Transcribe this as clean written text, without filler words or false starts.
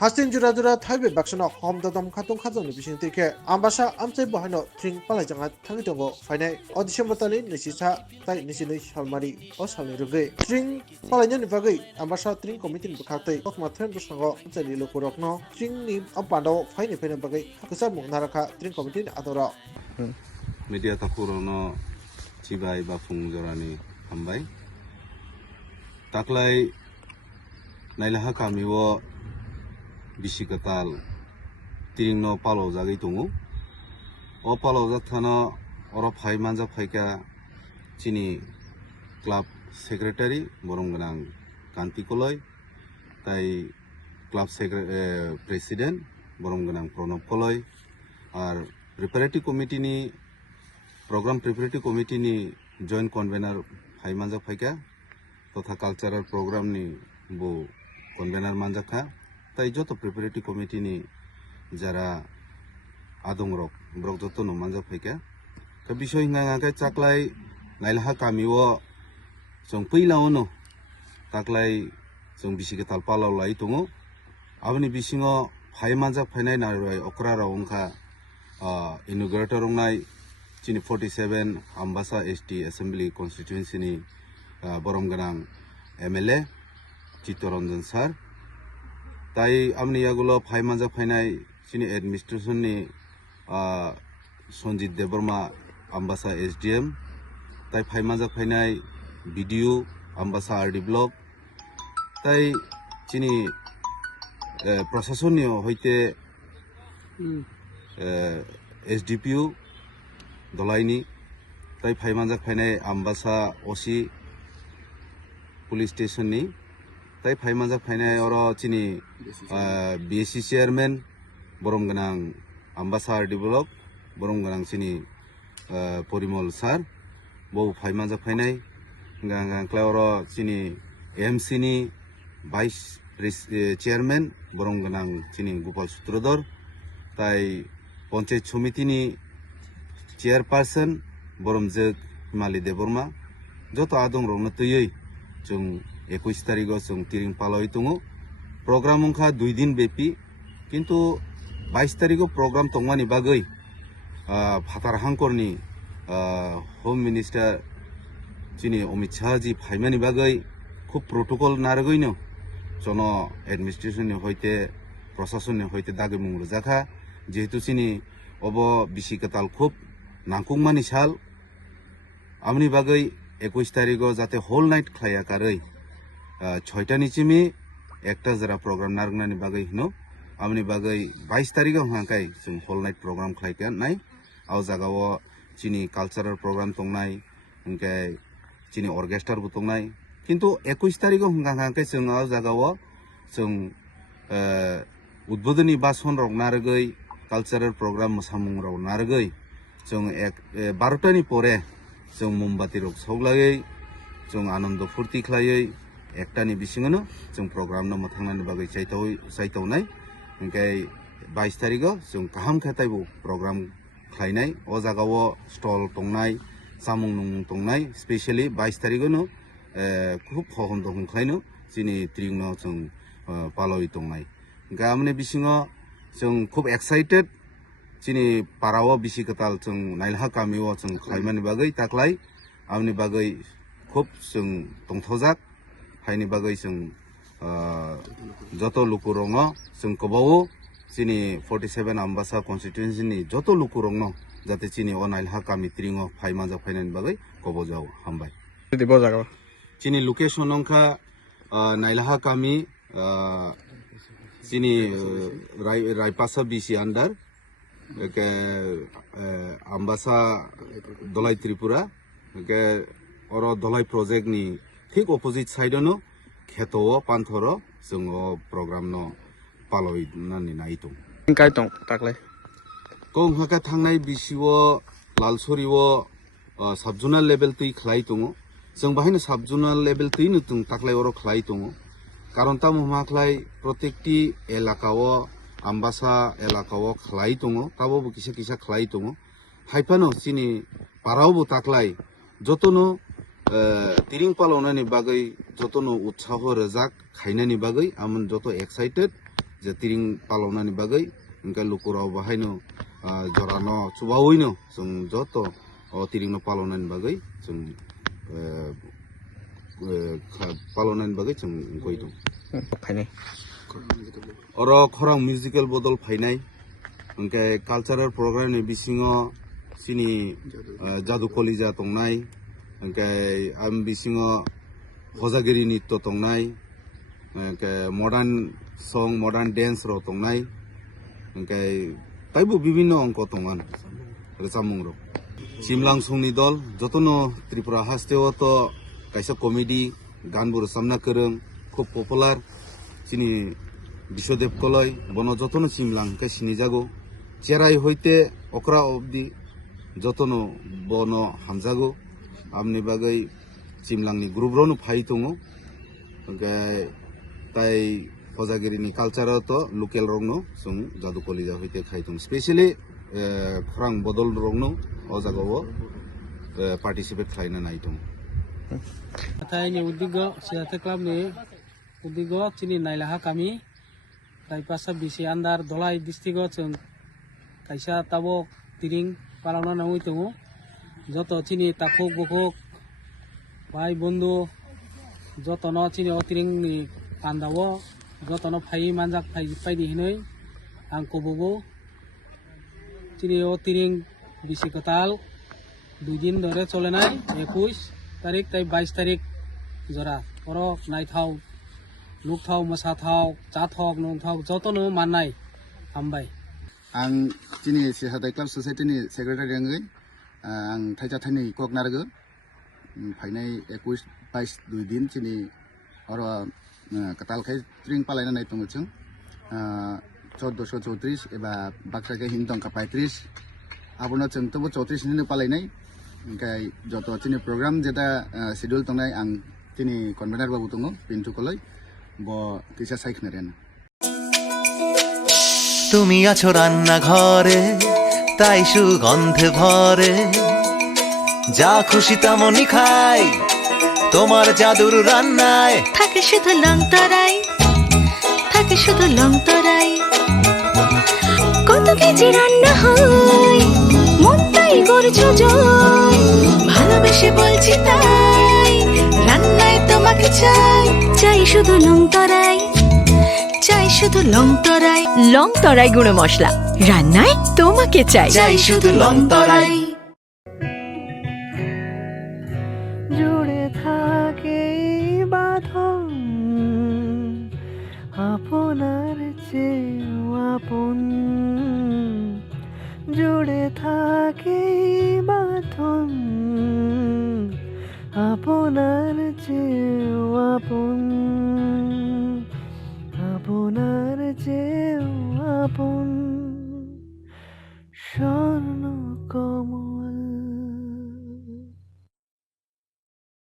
Hastin jura jura thaibe baksana hom dadam khatung khajong ni bising tike ambasa amchai bahino tring palai janga thangi tongo fainai audition batali nisisa tai nisinai salmari o salni rugai tring palai ni bagai ambasa tring committee bukhatai okma thren busango amchai lokurokno tring ni ampado faini faina bagai hakasa mungnaraka tring committee adora media takurono chibai ba fungjorani hambai taklai nailaha kamiwo bisikatal tiringno palo jagi tungu o palo jathano oro phai manja phaika chini club secretary borong ganang kanti koloi tai club president borong ganang pranab koloi ar preparatory committee ni program preparatory committee ni joint convener phai manja phaika totha cultural program ni bo convener manja kha tai joto preparatory committee ni jara adongrok brok joto no manja phaika ka bishoy nga ka chaklai nailaha kamiwo jong peilao no taklai jong bisike talpalo lai tungo abni bisingo phai manja phainai naroi okra ra ongkha inaugurator ongnai chini 47 ambasa ST assembly constituency ni borom ganang MLA Chittoranjan sir tai amni yagulo phai manja phainai chini administration ni Sonjit Deborma ambasa SDM tai phai manja phainai BDO ambasa RD block tai chini প্রশাসন হইতে SDPO দলাইনি তাই ফাইমানজাক ফাইনাই Ambassa OC police স্টেশননি তাই ফাইমানজাক ফাইনাই অর চিনি BSC চেয়ারম্যান বরম গনাং আম্বাসা আরডি ব্লক বরম গনাং চিনি পরিমল স্যার বউ ফাইমানজাক ফাইনাই গাংক্লাই অর চিনি AMC ni ভাইস চেয়ারম্যান বরং গনাং চিনি গোপাল সূত্রধর তাই পঞ্চায়েত সমিতিনি চেয়ারপারসন বরমজক হিমালি দেববর্মা যত আদং রংনা তৈয়ই जों 21 তারিখও जों তিরিং পালয় দङो প্রোগ্রাম অংখা 2 দিন বেপি কিন্তু 22 তারিখও প্রোগ্রাম তংমানি বাগৈ ফাতার হাংকরনি হোম মিনিস্টার চিনি অমিত শাহ জি ফাইমানি বাগৈ খুব প্রটোকল নারগৈনো জন এডমিনিস্ট্রেশন হইতে প্রশাসন হইতে দাগে মুংরো জাখা যেহেতু চিনি অব বিশিকাতাল খুব নাংকুংমানি সাল আমনি বাগৈ 21 তারিখও যাতে হোল নাইট খাইয়া কারৈ 6টা নিচিমি একটা যারা প্রোগ্রাম নারগনানি বাগৈ হনো আমনি বাগৈ 22 তারিখও হাঙ্কাই जों হোল নাইট প্রোগ্রাম খাইকা নাই আও জাগাও চিনি কালচারাল প্রোগ্রাম তংনাই হাঙ্কাই চিনি অর্কেস্ট্রার বুতংনাই কিন্তু 21 তারিখও হাঙ্কাই जों আও জাগাও जों উদ্বোধনী বাসন রক নারগৈ কালচারাল প্রোগ্রাম মোসামুং রক নারগৈ जों 12টানি পরে जों मोमबाति रक सौगलायै जों आनन्द फुर्ति खालायै एकटानि बिसिङावनो जों प्रग्रामनो मोथांनानि बागै साइटावनाय ओंखाय 22 तारिखआव जों गाहाम खातायबो प्रग्राम खालायनाय अ जागाव स्टल तंनाय सामुं नुमुं तंनाय स्पेशली 22 तारिखआवनो खुब खहम दहम खालायनो जिनि त्रिंनो जों पालय तंनाय ओंखाय आमनि बिसिङाव जों खुब एक्साइटेड चिनी पाराव बिसिकाताल जों नाइलहा कामिव जों खालायमानि बागै ताक्लाय आमनि बागै खुब जों तंथजाक फाइनि बागै जों जत लुकुरङ जों कबावो चिनी 47 आम्बासा कन्स्टिट्युएन्सि नि जत लुकुरङ जाते चिनी अ नाइलहा कामि त्रिङ फाइमाजा फाइनानि बागै कबजाव हामबाय दिबो जागो चिनी लोकेशन अंखा नाइलहा कामि चिनी रायपासा BC आन्डार के आम्बासा दलाई त्रिपुरा के और दलाई प्रोजेक्ट नि ठीक अपोजिट साइड नो खेतो पान्थर जों प्रोग्राम नो पालय नानि नायतो काय दं ताकलाय कम हाका थांनाय बिसिवो लालसरिवो सब जुनाल लेभेल तै खलाय दङ जों बाहायनो सब जुनाल लेभेल तै नो ताकलाय अर खलाय दङ कारण ता मुमाखलाय प्रत्येकटी एलाकाव आम्बासा एलाकाव खलाय दङ ताबो किसा किसा खलाय दङ हाइफानो चिनि पारावबो ताकलाय जतनो तिरिं पालनानि बागै जतनो उत्साह रजाक खायनानि बागै आमन जत excited je tiring palonani bagai engkai lukurau bahaino jorano chubaoino jong joto o tiring no palonani bagai jong palonani bagai jong goi dong फाइनाय oro khorang musical bodol phainai engkai cultural program ni bisingo sini jadu kolija tongnai engkai am bisingo hojagiri nitto tongnai engkai modern song modern dance ro tongnai engkai taibo bibinno angko tongan rechamung ro simlang sungni dol jotono tripura hasteo to kaisa comedy ganbur samna kereng খুব popular চিনি বিশ্বদেব কলয় বন যতন সিমলাং কে সিনি জাগো চেরাই হইতে অকরা অবধি যতন বন হামজাগো আমনি বাগৈ সিমলাংনি গ্রুপরনো ফাই দङ তাই হজাগিরিনি কালচারাव তো লোকেল রংनो जों जादु कलिजा হইতে খাই दङ स्पेशली खरां बदल रंनो अ जागाव पार्टिसिपेट खालायना नाय दङ Atai ni udigo siate club ni udigo chini nailaha kami kaipasa bisi andar dolai distrigo chung kaisa tabo tiring palana nangui tongo joto chini takuk bukuk bai bondu joto no chini o tiring ni pandawo joto no phai manjak phai paidi hinoi ang kobogo chini o tiring bisi kotal 2 din dore chole nai 21 तारिख ताई 22 तारिख जरा oro naithau lukthau masathau chathau nongthau jotono manai hambai ang chini Sihatai Club Society ni secretary angai ang thaija thaini kok nargo phainai 21 22 2 din chini oro katal khai string palaina nai tongo chung 1434 eba baksa ke hindong ka 35 abono chung tobo 34 ni palainai engkai joto chini program jeta schedule tongnai ang chini convener babu tongo pintu koloi bo kisa saikhnare na তুমি আছো রান্না ঘরে তাই সুগন্ধে ভরে যা খুশি তেমনই খাই তোমার জাদুর রান্নায় থাকে শুধু লং তরাই থাকে শুধু লং তরাই কত কেজি রান্না হয় মন তাই করছো জয় ভালোবেসে বলছি তাই রান্নায় তোমাকে চাই চাই শুধু লং তরাই চাই শুধু লং তরাই গুঁড়ো মশলা রান্নায় তোমাকে চাই চাই শুধু লং তরাই জুড়ে থাকে বাঁধন আপনার চেয়েও আপন জুড়ে থাকে বাঁধন আপনার চেয়েও আপন আপনার চেয়েও আপন স্বর্ণ কমল